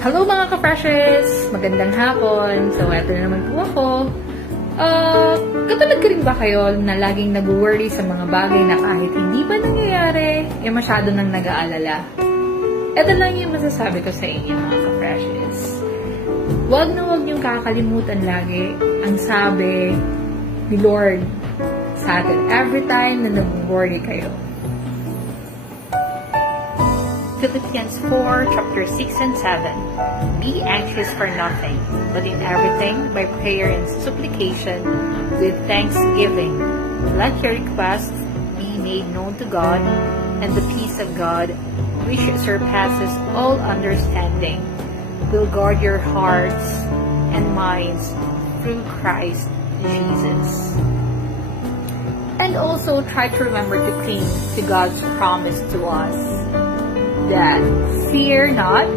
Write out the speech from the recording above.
Hello mga ka-freshers! Magandang hapon! So, eto na naman po ako. Katulad ka rin ba kayo na laging nag-worry sa mga bagay na kahit hindi pa nangyayari, masyado nang nag-aalala? Eto lang yung masasabi ko sa inyo mga ka-freshers. Huwag na huwag niyong kakalimutan lagi ang sabi ni Lord sa atin every time na nag-worry kayo. Philippians 4, chapter 6 and 7. Be anxious for nothing, but in everything, by prayer and supplication, with thanksgiving, let your requests be made known to God, and the peace of God, which surpasses all understanding, will guard your hearts and minds through Christ Jesus. And also try to remember to cling to God's promise to us, that fear not,